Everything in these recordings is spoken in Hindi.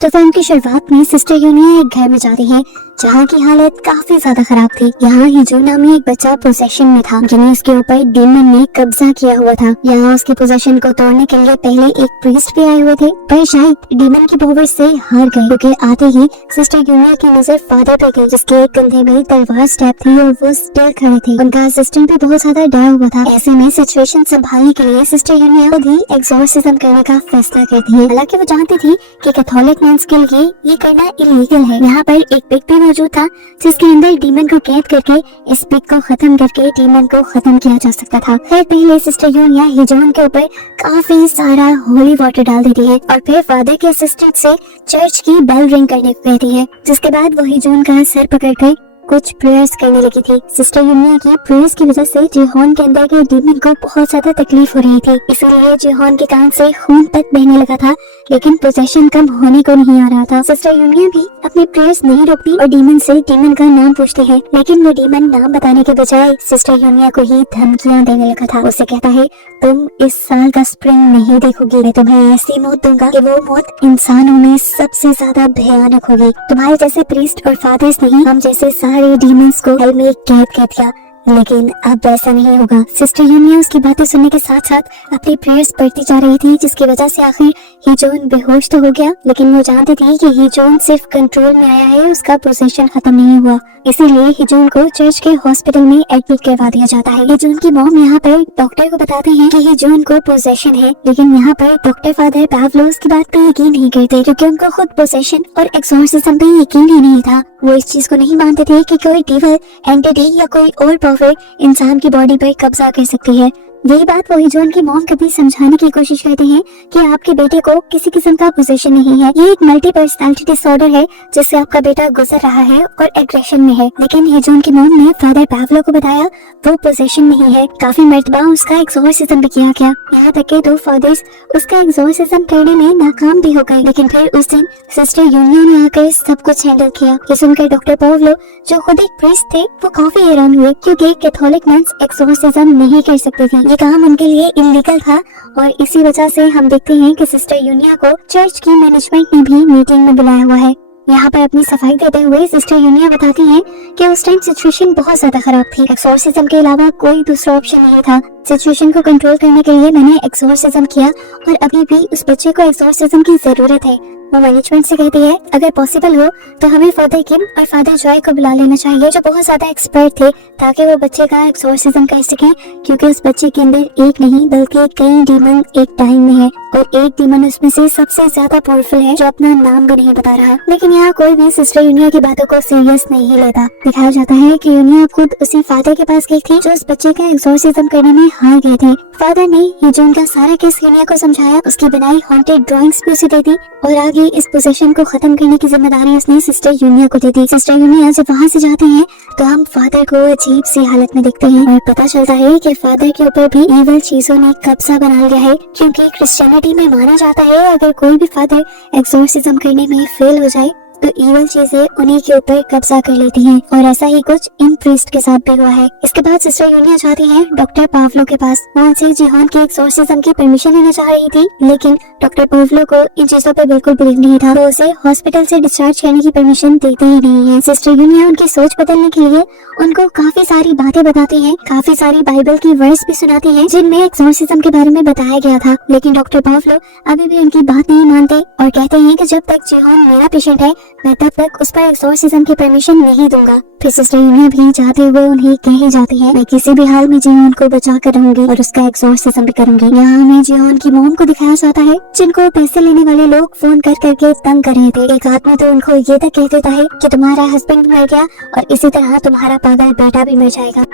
तो फिल्म की शुरुआत में सिस्टर यूनिया एक घर में जाती है जहाँ की हालत काफी ज्यादा खराब थी। यहाँ हिजो नामी एक बच्चा पोजेशन में था जिन्हें उसके ऊपर डीमन ने कब्जा किया हुआ था। यहाँ उसके पोजेशन को तोड़ने के लिए पहले एक प्रीस्ट भी आए हुए थे, पर शायद डीमन की पावर से हार गए क्योंकि आते ही सिस्टर यूनिया की नजर फादर पे गई जिसके एक कंधे में तलवार स्टैब थी और वो स्टिल खड़े थे। उनका असिस्टेंट भी बहुत ज्यादा डरा हुआ था। ऐसे में सिचुएशन संभालने के लिए सिस्टर यूनिया खुद ही एक्सॉर्सिज्म करने का फैसला करती है। हालांकि वो जानती थी कि कैथोलिक मेंस के लिए ये करना इलीगल है। यहाँ पर एक पिग भी मौजूद था जिसके अंदर डीमन को कैद करके इस पिग को खत्म करके डीमन को खत्म किया जा सकता था। फिर पहले सिस्टर यूनिया हिजोन के ऊपर काफी सारा होली वाटर डाल देती है और फिर फादर के असिस्टेंट से चर्च की बेल रिंग करने को कहती है, जिसके बाद वो हिजोन का सर पकड़कर कुछ प्रेयर्स करने लगी थी। सिस्टर यूनिया की प्रेयर्स की वजह से जिहोन के अंदर के डीमन को बहुत ज्यादा तकलीफ हो रही थी, इसीलिए जिहोन के कान से खून तक बहने लगा था, लेकिन पोजेशन कम होने को नहीं आ रहा था। सिस्टर यूनिया भी अपनी प्रेयर्स नहीं रोकती और डीमन से डीमन का नाम पूछती है, लेकिन वो डीमन नाम बताने के बजाय सिस्टर यूनिया को ही धमकियां देने लगा था। उसे कहता है, तुम इस साल का स्प्रिंग नहीं देखोगी, मैं तुम्हें ऐसी मौत दूंगा कि वो मौत इंसानों में सबसे ज्यादा भयानक होगी। तुम्हारे जैसे प्रीस्ट और फादर्स नहीं, हम जैसे सारे डीमंस को हेल में कैद कर दिया, लेकिन अब ऐसा नहीं होगा। सिस्टर यूनिया उसकी बातें सुनने के साथ साथ अपनी प्रेयर्स पढ़ती जा रही थी, जिसकी वजह से आखिर हिजोन बेहोश तो हो गया, लेकिन वो जानती थी कि हिजोन सिर्फ कंट्रोल में आया है, उसका पोजेशन खत्म नहीं हुआ। इसीलिए हिजोन को चर्च के हॉस्पिटल में एडमिट करवा दिया जाता है। हिजोन की मॉम यहाँ पर डॉक्टर को बताते हैं कि हिजोन को पोजेशन है, लेकिन यहाँ पर डॉक्टर फादर पावलो उसकी बात पर यकीन नहीं करते क्योंकि उनको खुद पोजेशन और एक्सॉर्सिज्म पे यकीन ही नहीं था। वो इस चीज को नहीं मानते थे कि कोई डेविल एंटिटी या कोई और पावर इंसान की बॉडी पर कब्जा कर सकती है। यही बात वो हिजोन की मॉम कभी समझाने की कोशिश करते हैं कि आपके बेटे को किसी किस्म का पोजेशन नहीं है, ये एक मल्टी पर्सनालिटी डिसऑर्डर है जिससे आपका बेटा गुजर रहा है और एग्रेशन में है। लेकिन हिजोन की मॉम ने फादर पावलो को बताया वो पोजेशन नहीं है, काफी मर्तबा उसका एक्सॉर्सिज्म भी किया गया, यहाँ तक के 2 फादर्स उसका एक्सॉर्सिज्म करने में नाकाम भी हो गए। लेकिन फिर उस दिन सिस्टर यूनिया ने आकर सब कुछ हैंडल किया। ये सुनकर डॉक्टर पावलो जो खुद एक प्रीस्ट थे वो काफी हैरान हुए क्योंकि कैथोलिक मेंस एक्सॉर्सिज्म नहीं कर सकते थे, ये काम उनके लिए इलीगल था। और इसी वजह से हम देखते हैं कि सिस्टर यूनिया को चर्च की मैनेजमेंट ने भी मीटिंग में बुलाया हुआ है। यहाँ पर अपनी सफाई देते हुए सिस्टर यूनिया बताती हैं कि उस टाइम सिचुएशन बहुत ज्यादा खराब थी, एक्सॉर्सिज्म के अलावा कोई दूसरा ऑप्शन नहीं था। सिचुएशन को कंट्रोल करने के लिए मैंने एक्सॉर्सिज्म किया और अभी भी उस बच्चे को एक्सॉर्सिज्म की जरूरत है। वो मैनेजमेंट से कहती है अगर पॉसिबल हो तो हमें फादर किम और फादर जॉय को बुला लेना चाहिए जो बहुत ज्यादा एक्सपर्ट थे, ताकि वो बच्चे का एक्सॉर्सिज्म कर सकें, क्योंकि उस बच्चे के अंदर एक नहीं बल्कि कई डीमन एक टाइम में है और एक डीमन उसमें से सबसे ज्यादा पावरफुल है जो अपना नाम भी नहीं बता रहा। लेकिन यहाँ कोई भी सिस्टर यूनिया की बातों को सीरियस नहीं लेता। दिखाया जाता है कि यूनिया खुद उसी फादर के पास गई थी जो उस बच्चे का एक्सॉर्सिज्म करने में हार गए थे। फादर ने हिजोन का सारा केस यूनिया को समझाया, उसकी बनाई हॉन्टेड ड्राइंग्स भी उसे दे दी और आगे इस पोजेशन को खत्म करने की जिम्मेदारी उसने सिस्टर यूनिया को दे दी। सिस्टर यूनिया जब वहाँ से जाते हैं तो हम फादर को अजीब सी हालत में देखते हैं और पता चलता है कि फादर के ऊपर भी इविल चीजों ने कब्जा बना लिया है, क्योंकि क्रिश्चियनिटी में माना जाता है अगर कोई भी फादर एक्सॉर्सिज्म करने में फेल हो जाए तो इविल चीजें उन्हीं के ऊपर कब्जा कर लेती हैं और ऐसा ही कुछ इन प्रीस्ट के साथ भी हुआ है। इसके बाद सिस्टर यूनिया जाती है डॉक्टर पावलो के पास, वो उनसे जिहोन के एक्सॉर्सिज्म की परमिशन लेना चाह रही थी, लेकिन डॉक्टर पावलो को इन चीजों पर बिल्कुल बिलीव नहीं था। वो उसे हॉस्पिटल से डिस्चार्ज करने की परमिशन देते ही नहीं है। सिस्टर यूनिया उनकी सोच बदलने के लिए उनको काफी सारी बातें बताती है, काफी सारी बाइबल की वर्स भी सुनाती है जिनमें एक्सॉर्सिज्म के बारे में बताया गया था, लेकिन डॉक्टर पावलो अभी भी उनकी बात नहीं मानते और कहते हैं कि जब तक जिहोन मेरा पेशेंट है मैं तब तक उस पर एक्सॉर्सिज्म की परमिशन नहीं दूंगा। फिर सिस्टर यूनिया भी जाते हुए उन्हें कह जाती है मैं किसी भी हाल में जिहोन को बचा कर रहूंगी और उसका एक्सॉर्सिज्म भी करूंगी। यहाँ हमें जिहोन की मॉम को दिखाया जाता है जिनको पैसे लेने वाले लोग फोन कर करके तंग कर रहे थे। एक आदमी तो उनको ये तक कह देता है कि तुम्हारा हस्बैंड मर गया और इसी तरह तुम्हारा पागल बेटा भी मर जाएगा।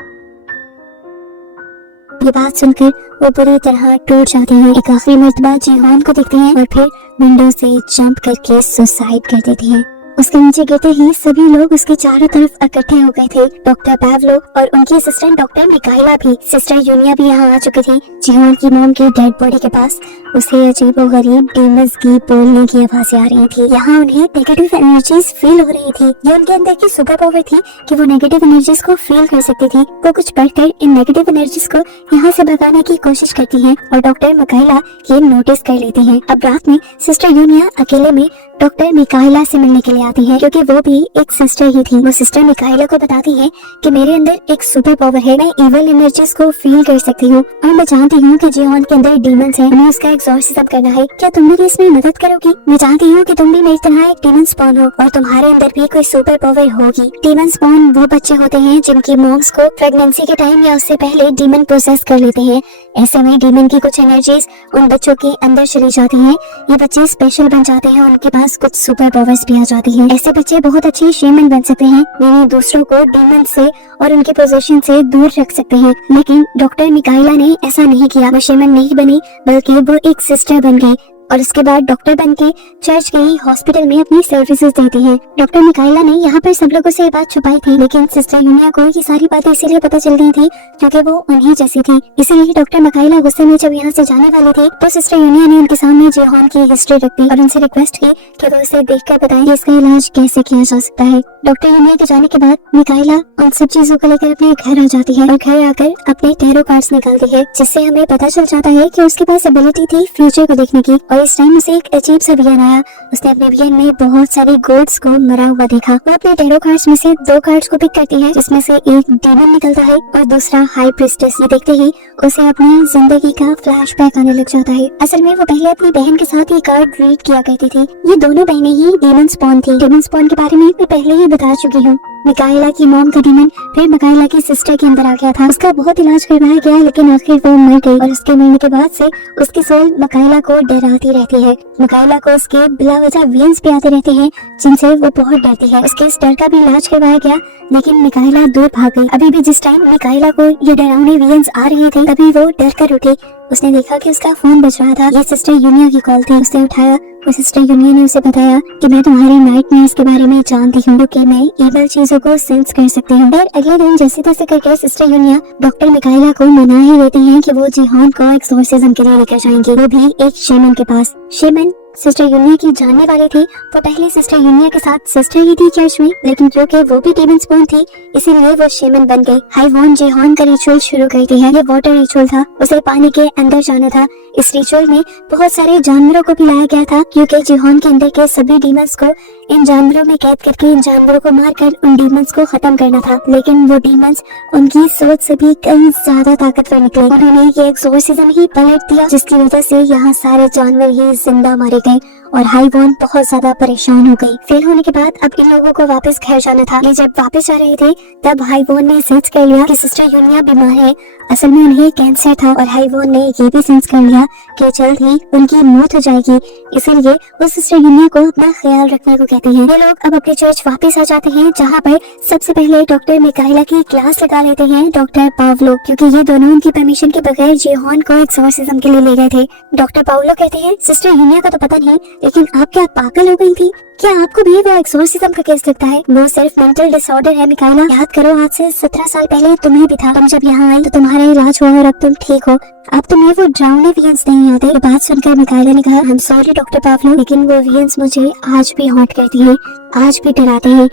ये बात सुनकर वो बुरी तरह टूट जाती है। एक आखिरी मर्तबा जिहोन को देखते हैं और फिर विंडो से जंप करके सुसाइड कर देती है। उसके नीचे गिरते ही सभी लोग उसके चारों तरफ इकट्ठे हो गए थे। डॉक्टर पावलो और उनकी असिस्टेंट डॉक्टर मिकाइला भी, सिस्टर यूनिया भी यहाँ आ चुकी थी। जिहोन की मॉम की डेड बॉडी के पास उसे अजीब और गरीब डीमंस की बोलने की आवाजें आ रही थी। यहाँ उन्हें नेगेटिव एनर्जीज फील हो रही थी। ये उनके अंदर की सुपर पावर थी कि वो नेगेटिव एनर्जीज को फील कर सकती थी। वो कुछ पढ़कर इन नेगेटिव एनर्जीज को यहाँ से भगाने की कोशिश करती हैं और डॉक्टर मिकाइला ये नोटिस कर लेती हैं। अब रात में सिस्टर यूनिया अकेले में डॉक्टर मिकाइला से मिलने के लिए आती है, क्योंकि वो भी एक सिस्टर ही थी। वो सिस्टर मिकाइला को बताती है कि मेरे अंदर एक सुपर पावर है, मैं इविल एनर्जीज को फील कर सकती हूँ और मैं जानती हूँ कि जिहोन के अंदर डीमंस है, हमें उसका एक्सॉर्सिज्म करना है। क्या तुम मेरी इसमें मदद करोगी? मैं जानती हूँ कि तुम भी मेरी तरह एक डीमन स्पॉन हो और तुम्हारे अंदर भी कोई सुपर पावर होगी। डीमन स्पॉन वो बच्चे होते हैं जिनकी मॉम्स को प्रेगनेंसी के टाइम या उससे पहले डीमन प्रोसेस कर लेते हैं। ऐसे में डीमन की कुछ एनर्जीज उन बच्चों के अंदर चली जाती है। ये बच्चे स्पेशल बन जाते हैं, उनके पास कुछ सुपर पावर्स भी आ जाती है। ऐसे बच्चे बहुत अच्छे शेमन बन सकते हैं, यानी दूसरों को डीमन से और उनके पोजीशन से दूर रख सकते हैं। लेकिन डॉक्टर मिकाइला ने ऐसा नहीं किया। वो शेमन नहीं बनी, बल्कि वो एक सिस्टर बन गई और उसके बाद डॉक्टर बनके चर्च गई, हॉस्पिटल में अपनी सर्विसेज देती है। डॉक्टर मिकाइला ने यहाँ पर सब लोगों से ये बात छुपाई थी, लेकिन सिस्टर यूनिया को ये सारी बातें इसीलिए पता चल गई थी क्योंकि वो उन्हीं जैसी थी। इसीलिए डॉक्टर मिकाइला गुस्से में जब यहाँ से जाने वाली थी तो सिस्टर यूनिया ने उनके सामने जिहोन की हिस्ट्री रख दी और उनसे रिक्वेस्ट की कि वो उसे देखकर बताएं कि इसका इलाज कैसे किया जा सकता है। डॉक्टर यूनिया के जाने के बाद मिकाइला उन सब चीजों को लेकर अपने घर आ जाती है और घर आकर अपने टैरो कार्ड्स निकालती है, जिससे हमें पता चल जाता है कि उसके पास एबिलिटी थी फ्यूचर को देखने की। और इस टाइम उसे एक अजीब सा विजन आया। उसने अपने विजन में बहुत सारे गोड्स को मरा हुआ देखा। वो अपने टैरो कार्ड्स में से 2 कार्ड्स को पिक करती है, जिसमें से एक डीमन निकलता है और दूसरा हाई प्रीस्टेस। ये देखते ही उसे अपनी जिंदगी का फ्लैशबैक आने लग जाता है। असल में वो पहले अपनी बहन के साथ ये कार्ड रीड किया करती थी। ये दोनों बहनें ही डीमन स्पॉन थी। डीमन स्पॉन के बारे में मैं पहले ही बता चुकी हूँ। मिकाइला की मॉम का डीमन फिर मिकाइला की सिस्टर के अंदर आ गया था। उसका बहुत इलाज करवाया गया, लेकिन आखिर वो मर गई और उसके मरने के बाद से उसकी सोल मिकाइला को डराती रहती है। मिकाइला को उसके बिला वजह विजन्स भी आते रहते हैं, जिनसे वो बहुत डरती है। उसके इस डर का भी इलाज करवाया गया, लेकिन मिकाइला दूर भाग गई। अभी भी जिस टाइम मिकाइला को ये डरावने विजन्स आ रहे थे, तभी वो डर कर उठी। उसने देखा कि उसका फोन बज रहा था। ये सिस्टर यूनिया की कॉल थी। उसने उठाया और सिस्टर यूनिया ने उसे बताया कि मैं तुम्हारे नाइटमेयर्स के बारे में जानती हूँ, क्योंकि मैं इविल चीजों को सेंस कर सकती हूँ। फिर अगले दिन जैसे तैसे करके सिस्टर यूनिया डॉक्टर मिकाइला को मना ही देती है कि वो जिहोन को एक्सोर्सिज्म के लिए लेकर जाएंगी, वो भी एक शेमन के पास। शेमन सिस्टर यूनिया की जानने वाली थी। वो पहले सिस्टर यूनिया के साथ सिस्टर ही थी चर्च में, लेकिन क्योंकि वो भी डीमन स्पॉन थी, इसीलिए वो शेमन बन गई। हाइवॉन जिहोन का रिचुअल शुरू करती है। ये वाटर रिचुअल था, उसे पानी के अंदर जाना था। इस रिचुअल में बहुत सारे जानवरों को भी लाया गया था, क्योंकि जिहोन के अंदर के सभी डीमंस को इन जानवरों में कैद करके इन जानवरों को मारकर उन डीमंस को खत्म करना था। लेकिन वो डीमंस उनकी सोच से भी कहीं ज्यादा ताकतवर निकले। उन्होंने ये एक्सोर्सिज्म ही पलट दिया, जिसकी वजह से यहाँ सारे जानवर ही जिंदा मारे गए और हाइवॉन बहुत ज्यादा परेशान हो गई। फेल होने के बाद अब इन लोगों को वापस घर जाना था। ये जब वापस जा रहे थे तब हाइवॉन ने सेंस कर लिया कि सिस्टर यूनिया बीमार है। असल में उन्हें कैंसर था और हाइवॉन ने ये भी सेंस कर लिया कि जल्द ही उनकी मौत हो जाएगी। इसीलिए वो सिस्टर यूनिया को अपना ख्याल रखने को कहती हैं। ये लोग अब अपने चर्च वापस आ जाते हैं, जहाँ पर सबसे पहले डॉक्टर मिकाइला की क्लास लगा लेते हैं डॉक्टर पावलो, क्योंकि ये दोनों उनकी परमिशन के बगैर जिहोन को एक्सोर्सिज्म के लिए ले गए थे। डॉक्टर पावलो कहते हैं सिस्टर यूनिया का तो पता नहीं, लेकिन आप क्या पागल हो गई थी? क्या आपको भी वो एक्सोर्सिज्म का केस लगता है? वो सिर्फ मेंटल डिसऑर्डर है मिकाइला। याद करो, आज से 17 साल पहले तुम्हें भी था। तुम जब यहाँ आई तो तुम्हारा इलाज हुआ और अब तुम ठीक हो। अब तुम्हें वो ड्राउने विजन्स नहीं आते। ये बात सुनकर मिकाइला ने कहा, I am sorry doctor Pavlo, लेकिन वो विजन्स मुझे आज भी हॉन्ट करती हैं, आज भी डराते हैं।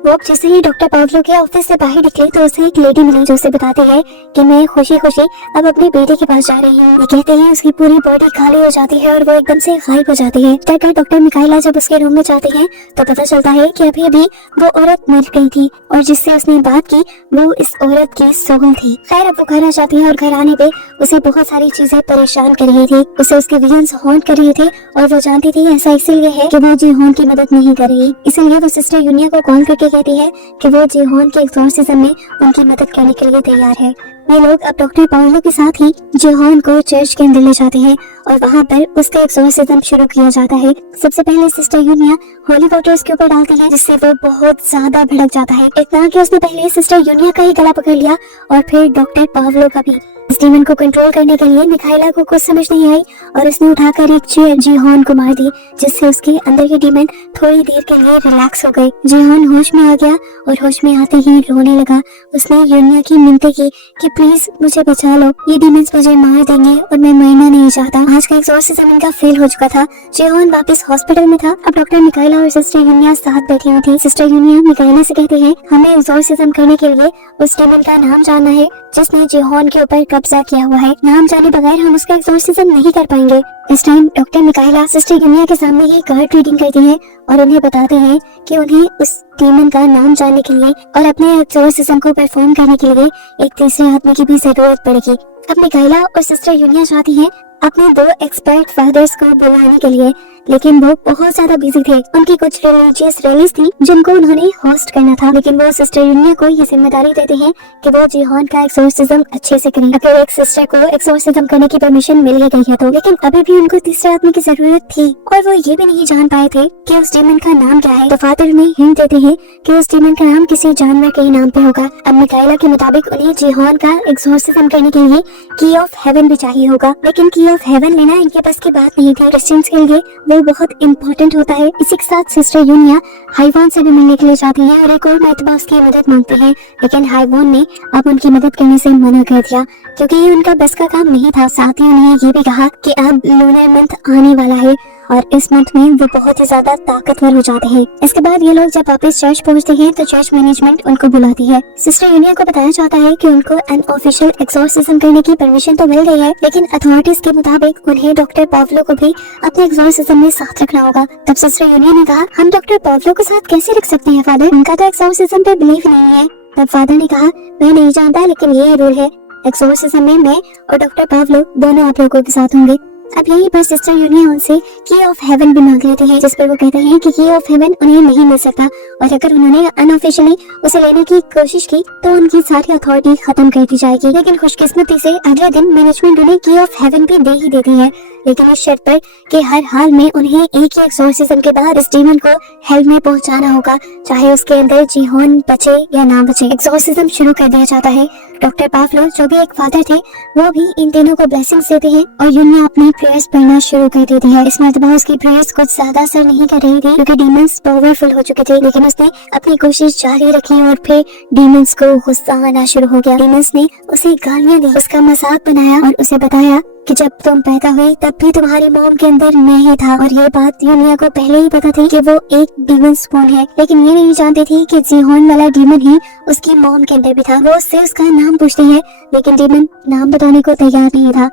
वो जैसे ही डॉक्टर पावलो के ऑफिस से बाहर निकले तो उसे एक लेडी मिली, जो उसे बताती है कि मैं खुशी खुशी अब अपने बेटे के पास जा रही हूँ। ये कहते हैं उसकी पूरी बॉडी खाली हो जाती है और वो एकदम से गायब हो जाती है। तब डॉक्टर मिकाइला जब उसके रूम में जाते हैं तो पता चलता है कि अभी अभी वो औरत मर गई थी और जिससे उसने बात की वो इस औरत की सोल थी। खैर अब वो घर आ जाती है और घर आने पे उसे बहुत सारी चीजें परेशान कर रही थी। उसे उसके विजन्स हॉन्ट कर रहे थे और वो जानती थी ऐसा इसलिए है कि वो जिहोन की मदद नहीं कर रही। इसीलिए वो सिस्टर यूनिया को कॉल करके कहती है कि वो जिहोन के एक्सोर्सिज्म में उनकी मदद करने के लिए तैयार है। ये लोग अब डॉक्टर पावलो के साथ ही जिहोन को चर्च के अंदर ले जाते हैं और वहाँ पर उसका एक्सोर्सिज्म शुरू किया जाता है। सबसे पहले सिस्टर यूनिया होली वाटर उसके ऊपर डालती है, जिससे वो बहुत ज्यादा भड़क जाता है। इतना कि उसने पहले सिस्टर यूनिया का ही गला पकड़ लिया और फिर डॉक्टर पावलो का भी। इस इस डीमन को कंट्रोल करने के लिए मिकाइला को कुछ समझ नहीं आई और उसने उठाकर एक चेयर जीहॉन को मार दी, जिससे उसके अंदर की डीमन थोड़ी देर के लिए रिलैक्स हो गई। जीहॉन होश में आ गया और होश में आते ही रोने लगा। उसने यूनिया की मिन्नतें की कि प्लीज मुझे बचा लो, ये डीमंस मुझे मार देंगे और मैं मरना नहीं चाहता। आज का एक्सॉर्सिज्म इनका फेल हो चुका था। जीहॉन वापस हॉस्पिटल में था। अब डॉक्टर मिकाइला और सिस्टर यूनिया साथ बैठी हुई थी। सिस्टर यूनिया मिकाइला से कहती है, हमें एक्सॉर्सिज्म करने के लिए उस डीमन का नाम जानना है जिसने जीहॉन के ऊपर कब्जा किया हुआ है। नाम जाने बगैर हम उसका एक्सॉर्सिज्म नहीं कर पाएंगे। इस टाइम डॉक्टर मिकाइला सिस्टर यूनिया के सामने ही कार्ड रीडिंग करती है और उन्हें बताते हैं कि उन्हें उस डीमन का नाम जानने के लिए और अपने एक्सॉर्सिज्म को परफॉर्म करने के लिए एक तीसरे आदमी की भी जरूरत पड़ेगी। अब मिकाइला और सिस्टर यूनिया चाहती हैं अपने 2 एक्सपर्ट फादर्स को बुलाने के लिए, लेकिन वो बहुत ज्यादा बिजी थे। उनकी कुछ रिलीजियस रैलीज थी जिनको उन्होंने होस्ट करना था, लेकिन वो सिस्टर यूनिया को ये जिम्मेदारी देते हैं कि वो जीहॉन का एक्सॉर्सिज्म अच्छे से करें। अगर एक सिस्टर को एक्सॉर्सिज्म करने की परमिशन मिल ही गई है तो, लेकिन अभी भी उनको तीसरे आदमी की जरूरत थी और वो ये भी नहीं जान पाए थे कि उस डीमन का नाम क्या है। तो फादर उन्हें हिंट देते हैं कि उस डीमन का नाम किसी जानवर के ही नाम पे होगा। अब मिकाइला के मुताबिक उन्हें जीहॉन का एक्सॉर्सिज्म करने के लिए की ऑफ हेवन भी चाहिए होगा, लेकिन की ऑफ हेवन लेना इनके पास की बात नहीं थी। क्रिश्चियंस के लिए वो बहुत इम्पोर्टेंट होता है। इसी के साथ सिस्टर यूनिया हाइवॉन से भी मिलने के लिए जाती है और एक और मर्तबा उसकी मदद मांगते हैं, लेकिन हाइवॉन ने अब उनकी मदद करने से मना कर दिया क्योंकि ये उनका बस का काम नहीं था। साथ ही उन्हें ये भी कहा कि अब लूनर मंथ आने वाला है और इस मंथ में वो बहुत ही ज्यादा ताकतवर हो जाते हैं। इसके बाद ये लोग जब वापस चर्च पहुंचते हैं तो चर्च मैनेजमेंट उनको बुलाती है। सिस्टर यूनिया को बताया जाता है कि उनको अनऑफिशियल एक्सॉर्सिज्म करने की परमिशन तो मिल गई है, लेकिन अथॉरिटीज के मुताबिक उन्हें डॉक्टर पावलो को भी अपने एक्सॉर्सिज्म में साथ रखना होगा। तब सिस्टर यूनिया ने कहा, हम डॉक्टर पावलो को साथ कैसे रख सकते हैं फादर, उनका तो एक्सॉर्सिज्म पे बिलीव नहीं है। तब फादर ने कहा, मैं नहीं जानता, लेकिन ये रूल है, एक्सॉर्सिज्म में मैं और डॉक्टर पावलो दोनों आप लोगों के साथ होंगे। अब यहीं पर सिस्टर यूनिया उनसे की ऑफ हेवन भी मांग लेते हैं, जिस पर वो कहते हैं कि की ऑफ हेवन उन्हें नहीं मिल सकता और अगर उन्होंने अनऑफिशियली उसे लेने की कोशिश की तो उनकी सारी अथॉरिटी खत्म कर दी जाएगी। लेकिन खुशकिस्मती से अगले दिन मैनेजमेंट उन्हें की ऑफ हेवन भी दे ही देती है, लेकिन इस शर्त पर कि हर हाल में उन्हें एक ही एक्सॉर्सिज्म के बाद इस डीमन को हेल में पहुंचाना होगा, चाहे उसके अंदर जीहॉन बचे या ना बचे। एक्सॉर्सिज्म शुरू कर दिया जाता है। डॉक्टर पावलो जो भी एक फादर थे वो भी इन तीनों को ब्लेसिंग्स देते हैं और यूनिया अपनी प्रेयर्स पढ़ना शुरू कर देती है। इस मर्तबा उसकी प्रेयर्स कुछ ज्यादा असर नहीं कर रही थी क्योंकि डीमंस पावरफुल हो चुके थे, लेकिन उसने अपनी कोशिश जारी रखी और फिर डीमंस को गुस्सा आना शुरू हो गया। डीमंस ने उसे गालियां दी, उसका मजाक बनाया और उसे बताया कि जब तुम पैदा हुई तब भी तुम्हारी मॉम के अंदर मैं ही था। और ये बात यूनिया को पहले ही पता थी कि वो एक डीमन स्पून है, लेकिन ये नहीं जानती थी कि जीहॉन वाला डीमन ही उसकी मॉम के अंदर भी था। वो उससे उसका नाम पूछती है, लेकिन डीमन नाम बताने को तैयार नहीं था।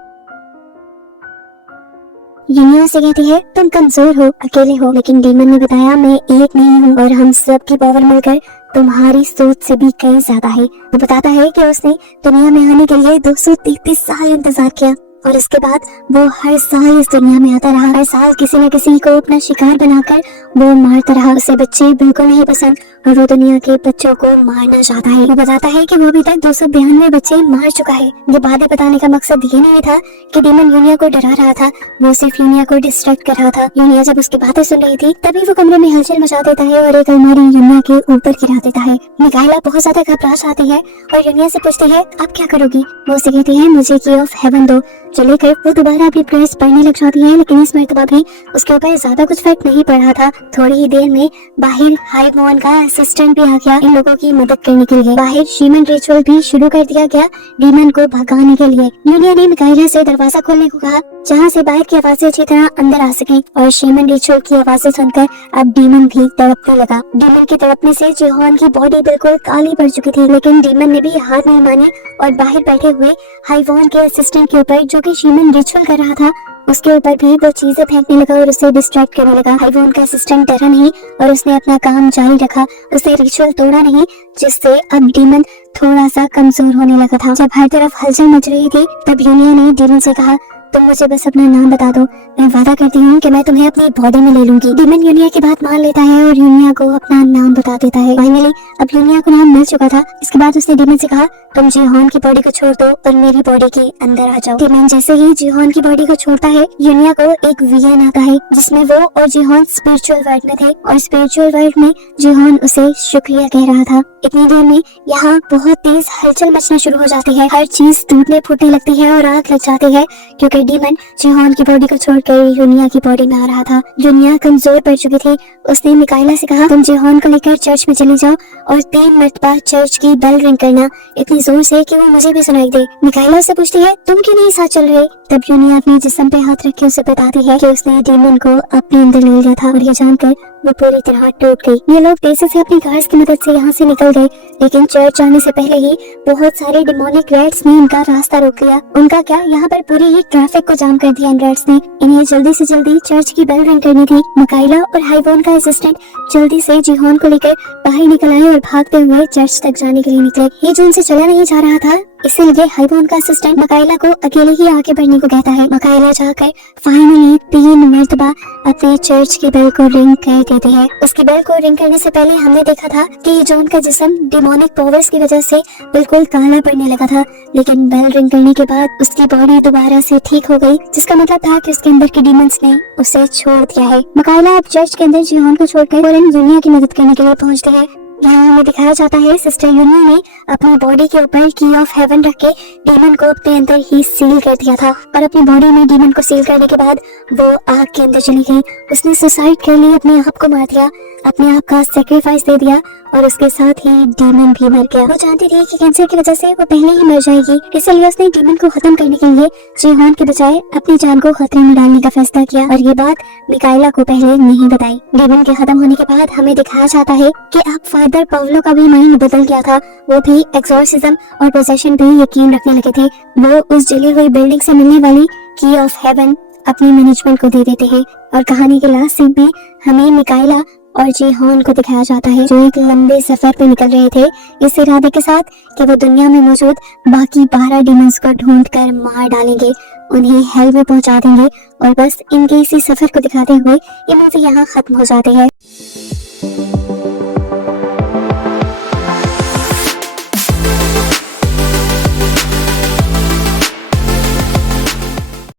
यूनिया से कहती है, तुम कमजोर हो, अकेले हो, लेकिन डीमन ने बताया, मैं एक नहीं हूँ और हम सब की पावर मिलकर तुम्हारी सोच से भी कहीं ज्यादा है। वो बताता है कि उसने दुनिया में आने के लिए 233 साल इंतजार किया और इसके बाद वो हर साल इस दुनिया में आता रहा। हर साल किसी न किसी को अपना शिकार बनाकर वो मारता रहा। उसे बच्चे बिल्कुल नहीं पसंद और वो दुनिया के बच्चों को मारना चाहता है। वो बताता है कि वो अभी तक 292 बच्चे मार चुका है। ये बातें बताने का मकसद ये नहीं था कि डीमन यूनिया को डरा रहा था, वो सिर्फ यूनिया को डिस्ट्रैक्ट कर रहा था। यूनिया जब उसकी बातें सुन रही थी तभी वो कमरे में हलचल मचा देता है और एक अलमारी यूनिया के ऊपर गिरा देता है। मिकाइला बहुत ज्यादा घबरा जाती है और यूनिया से पूछती है, अब क्या करोगी? वो उसे कहती है, मुझे की ऑफ हेवन दो। जो लेकर वो दोबारा अपनी प्रेयर्स पढ़ने लग जाती है, लेकिन इस मर्तबा भी उसके ऊपर ज्यादा कुछ फर्क नहीं पड़ रहा था। थोड़ी ही देर में बाहर हाइवॉन का असिस्टेंट भी आ गया इन लोगों की मदद करने के लिए। बाहर शीमन रिचुअल भी शुरू कर दिया गया डीमन को भगाने के लिए। यूनिया ने मिकाइला से दरवाजा खोलने को कहा जहाँ से बाहर की आवाजें अच्छी तरह अंदर आ सके और शीमन रिचुअल की आवाजें सुनकर अब डीमन भी तड़पने लगा। डीमन के तड़पने से जीहॉन की बॉडी बिल्कुल काली पड़ चुकी थी, लेकिन डीमन ने भी हार नहीं मानी और बाहर बैठे हुए हाइवॉन के असिस्टेंट के ऊपर जो कि शीमन रिचुअल कर रहा था उसके ऊपर भी वो चीजें फेंकने लगा और उसे डिस्ट्रैक्ट करने लगा। हाइवॉन का असिस्टेंट डरा नहीं और उसने अपना काम जारी रखा, उसे रिचुअल तोड़ा नहीं, जिससे अब डीमन थोड़ा सा कमजोर होने लगा था। जब हर तरफ हलचल मच रही थी तब यूनिया ने डीमन से कहा, तुम मुझे बस अपना नाम बता दो, मैं वादा करती हूँ कि मैं तुम्हें अपनी बॉडी में ले लूंगी। डीमन यूनिया की बात मान लेता है और यूनिया को अपना नाम बता देता है। फाइनली अब यूनिया को नाम मिल चुका था। इसके बाद उसने डीमन से कहा, तुम जीहोन की बॉडी को छोड़ दो और मेरी बॉडी के अंदर आ जाओ। डीमन जैसे ही जीहोन की बॉडी को छोड़ता है, युनिया को एक विजन आता है जिसमें वो और जीहोन स्पिरिचुअल वर्ल्ड में थे और स्पिरिचुअल वर्ल्ड में जीहोन उसे शुक्रिया कह रहा था। इतनी देर में यहाँ बहुत तेज हलचल मचना शुरू हो जाती है, हर चीज टूटने फूटने लगती है और आग लग जाती है क्योंकि डीमन जीहोन की बॉडी को छोड़कर युनिया की बॉडी में आ रहा था। युनिया कमजोर पड़ चुकी थी। उसने मिकाइला से कहा, तुम जीहोन को लेकर चर्च में चली जाओ और 3 मरतबा चर्च की बेल रिंग करना, इतनी जोर से कि वो मुझे भी सुनाई दे। मिकाइला उससे पूछती है, तुम क्यों नहीं साथ चल रहे? तब युनिया अपने जिस्म पे हाथ रख के उसे बताती है कि उसने डीमन को अपने अंदर ले लिया था और ये जानकर वो पूरी तरह टूट गई। ये लोग तेजी से अपनी गार्ड्स की मदद से यहाँ से निकल गए, लेकिन चर्च जाने से पहले ही बहुत सारे डिमोनिक रैट्स ने इनका रास्ता रोक लिया। उनका क्या, यहाँ पर पूरी ही ट्रैफिक को जाम कर दिया इन रैट्स ने। इन्हें जल्दी से जल्दी चर्च की बेल रिंग करनी थी। मिकाइला और हाइवोन का असिस्टेंट जल्दी से जीहोन को लेकर बाहर निकल आए और भागते हुए चर्च तक जाने के लिए निकले। ये जो उनसे चला नहीं जा रहा था, इसीलिए हाइवोन का असिस्टेंट मिकाइला को अकेले ही आगे बढ़ने को कहता है। मिकाइला जाकर फाइनली 3 मरतबा अपने चर्च की बेल को रिंग कर देती है। उसकी बेल को रिंग करने से पहले हमने देखा था कि जॉन का जिस्म डिमोनिक पावर्स की वजह से बिल्कुल काला पड़ने लगा था, लेकिन बेल रिंग करने के बाद उसकी बॉडी दोबारा से ठीक हो गई, जिसका मतलब था कि उसके अंदर के डीमंस ने उसे छोड़ दिया है। मिकाइला अब चर्च के अंदर जीहोन को छोड़कर फौरन युनिया की मदद करने के लिए पहुंचती है। यहाँ हमें दिखाया जाता है सिस्टर युनिया ने अपनी बॉडी के ऊपर की ऑफ हेवन रख के डीमन को अपने अंदर ही सील कर दिया था और अपनी बॉडी में डीमन को सील करने के बाद वो आग के अंदर चली गई। उसने सुसाइड कर ली, अपने आप को मार दिया, अपने आप का सैक्रिफाइस दे दिया और उसके साथ ही डीमन भी मर गया। वो जानती थी कि कैंसर की वजह से वो पहले ही मर जाएगी, इसलिए उसने डीमन को खत्म करने के लिए जीहोन के बजाय अपनी जान को खतरे में डालने का फैसला किया और ये बात मिकाइला को पहले नहीं बताई। डीमन के खत्म होने के बाद हमें दिखाया जाता है कि अब फादर पावलो का भी माइंड बदल गया था। वो भी एक्सोर्सिज्म और पोजेशन पे यकीन रखने लगे थे। वो उस जली हुई बिल्डिंग से मिलने वाली की ऑफ हेवन अपनी मैनेजमेंट को दे देते हैं और कहानी के लास्ट सीन में हमें मिकाइला और जीहोन को दिखाया जाता है जो एक लंबे सफर पे निकल रहे थे, इस इरादे के साथ कि वो दुनिया में मौजूद बाकी 12 डीमंस को ढूंढकर मार डालेंगे, उन्हें हेल में पहुंचा देंगे और बस इनके इसी सफर को दिखाते हुए ये मूवी यहाँ खत्म हो जाती है।